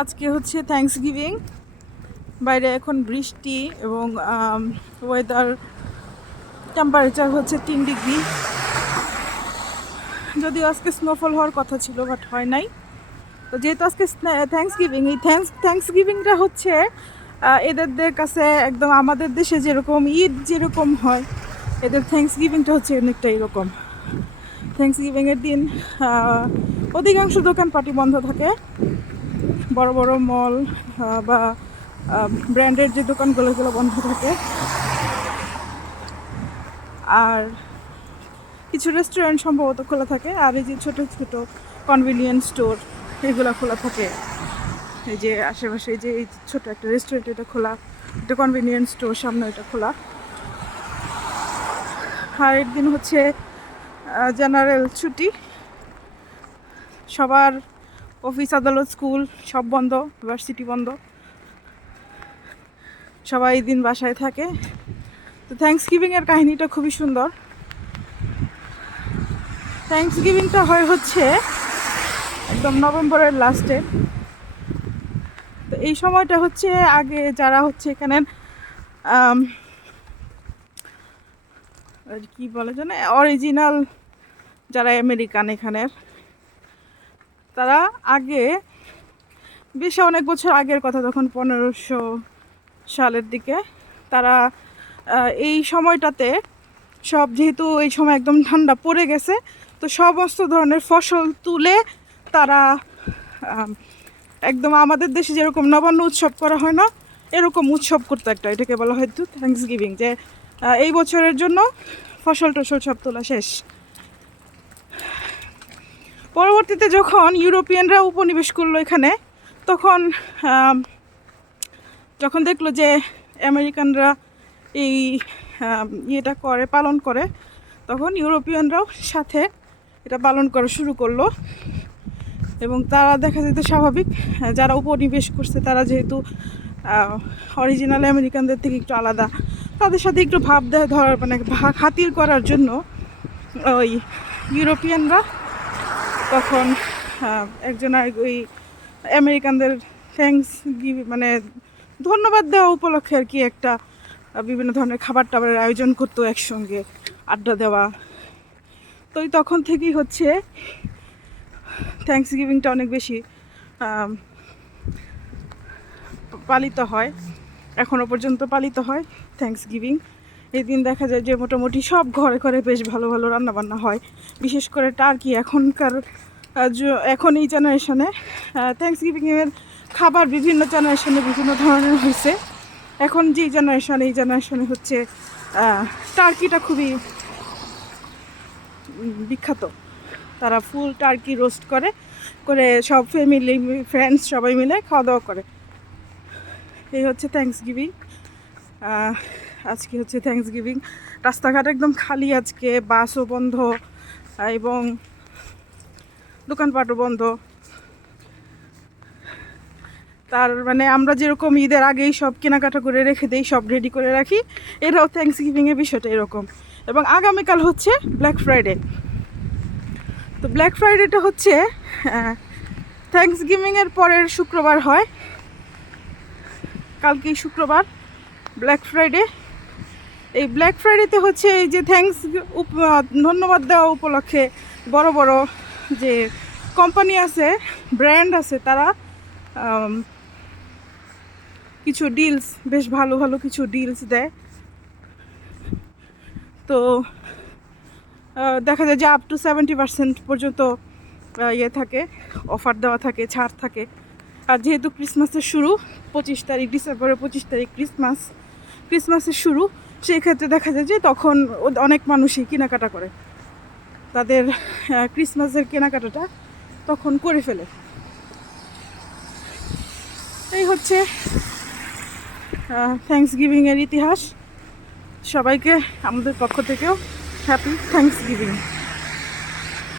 আজকে হচ্ছে thanks giving. বাইরে এখন বৃষ্টি এবং ওয়েদার টেম্পারেচার হচ্ছে 3 ডিগ্রি। যদিও আজকে স্নোফল হওয়ার কথা ছিল, বাট হয় নাই। তো যেহেতু আজকে থ্যাঙ্কস গিভিং, এই থ্যাঙ্কস গিভিংটা হচ্ছে এদের কাছে একদম আমাদের দেশে যেরকম ঈদ যেরকম হয়, এদের থ্যাঙ্কস গিভিংটা হচ্ছে অনেকটা এরকম। থ্যাঙ্কস গিভিংয়ের দিন অধিকাংশ দোকানপাটি বন্ধ থাকে। বড় বড় মল বা ব্র্যান্ডের যে দোকানগুলো এগুলো বন্ধ থাকে, আর কিছু রেস্টুরেন্ট সম্ভবত খোলা থাকে, আর এই যে ছোটো ছোটো কনভিনিয়েন্স স্টোর এগুলো খোলা থাকে। এই যে আশেপাশে যে এই ছোটো একটা রেস্টুরেন্ট, এটা খোলা, একটা কনভিনিয়েন্স স্টোর সামনে এটা খোলা। আর একদিন হচ্ছে জেনারেল ছুটি, সবার অফিস আদালত স্কুল সব বন্ধ, ইউনিভার্সিটি বন্ধ, সবাই এই দিন বাসায় থাকে। তো থ্যাঙ্কস গিভিংয়ের কাহিনীটা খুবই সুন্দর। থ্যাঙ্কস গিভিংটা হয় হচ্ছে একদম নভেম্বরের লাস্টে। তো এই সময়টা হচ্ছে আগে যারা হচ্ছে এখানে কি বলে জানে, অরিজিনাল যারা আমেরিকান এখানের, তারা আগে বেশ অনেক বছর আগের কথা, তখন 1500 সালের দিকে, তারা এই সময়টাতে সব, যেহেতু এই সময় একদম ঠান্ডা পড়ে গেছে, তো সমস্ত ধরনের ফসল তুলে তারা একদম আমাদের দেশে যেরকম নবান্ন উৎসব করা হয় না, এরকম উৎসব করতো একটা, এটাকে বলা হয়তো থ্যাঙ্কস গিভিং, যে এই বছরের জন্য ফসল টসল সব তোলা শেষ। পরবর্তীতে যখন ইউরোপিয়ানরা উপনিবেশ করলো এখানে, তখন যখন দেখলো যে আমেরিকানরা এই ইয়েটা পালন করে, তখন ইউরোপিয়ানরাও সাথে এটা পালন করা শুরু করলো। এবং তারা দেখা যেত স্বাভাবিক, যারা উপনিবেশ করছে তারা যেহেতু অরিজিনাল আমেরিকানদের থেকে একটু আলাদা, তাদের সাথে একটু ভাব দেয় ধরার, মানে খাতির করার জন্য ওই ইউরোপিয়ানরা তখন একজন ওই আমেরিকানদের থ্যাঙ্কস মানে ধন্যবাদ দেওয়া উপলক্ষে আর কি একটা বিভিন্ন ধরনের খাবার টাবারের আয়োজন করতো, একসঙ্গে আড্ডা দেওয়া। তো তখন থেকেই হচ্ছে থ্যাঙ্কস গিভিংটা অনেক বেশি পালিত হয়, এখনও পর্যন্ত পালিত হয় থ্যাঙ্কস গিভিং। এই দিন দেখা যায় যে মোটামুটি সব ঘরে ঘরে বেশ ভালো ভালো রান্নাবান্না হয়, বিশেষ করে টার্কি। এখন এই জেনারেশনে থ্যাঙ্কস গিভিংয়ের খাবার বিভিন্ন জেনারেশনে বিভিন্ন ধরনের হয়েছে। এখন যে জেনারেশন, এই জেনারেশনে হচ্ছে টার্কিটা খুবই বিখ্যাত। তারা ফুল টার্কি রোস্ট করে করে সব ফ্যামিলি ফ্রেন্ডস সবাই মিলে খাওয়া দাওয়া করে। এই হচ্ছে থ্যাঙ্কস গিভিং। আজকে হচ্ছে থ্যাঙ্কস গিভিং, রাস্তাঘাট একদম খালি আজকে, বাসও বন্ধ এবং দোকানপাটও বন্ধ। তার মানে আমরা যেরকম ঈদের আগেই সব কেনাকাটা করে রেখে দিই, সব রেডি করে রাখি, এরাও থ্যাঙ্কস গিভিংয়ের বিষয়টা এরকম। এবং আগামীকাল হচ্ছে ব্ল্যাক ফ্রাইডে। তো ব্ল্যাক ফ্রাইডেটা হচ্ছে থ্যাঙ্কস গিভিংয়ের পরের শুক্রবার হয়, কালকেই শুক্রবার ব্ল্যাক ফ্রাইডে। এই ব্ল্যাক ফ্রাইডেতে হচ্ছে এই যে ধন্যবাদ দেওয়া উপলক্ষে বড় বড় যে কোম্পানি আছে, ব্র্যান্ড আছে, তারা কিছু ডিলস, বেশ ভালো ভালো কিছু ডিলস দেয়। তো দেখা যায় যে আপ টু 70% পর্যন্ত ইয়ে থাকে, অফার দেওয়া থাকে, ছাড় থাকে। আর যেহেতু ক্রিসমাসের শুরু 25 তারিখ, ডিসেম্বরের 25 তারিখ ক্রিসমাসের শুরু, সেই ক্ষেত্রে দেখা যায় যে তখন অনেক মানুষই কেনাকাটা করে, তাদের ক্রিসমাসের কেনাকাটাটা তখন করে ফেলে। এই হচ্ছে থ্যাঙ্কস গিভিংয়ের ইতিহাস। সবাইকে আমাদের পক্ষ থেকেও হ্যাপি থ্যাঙ্কস গিভিং।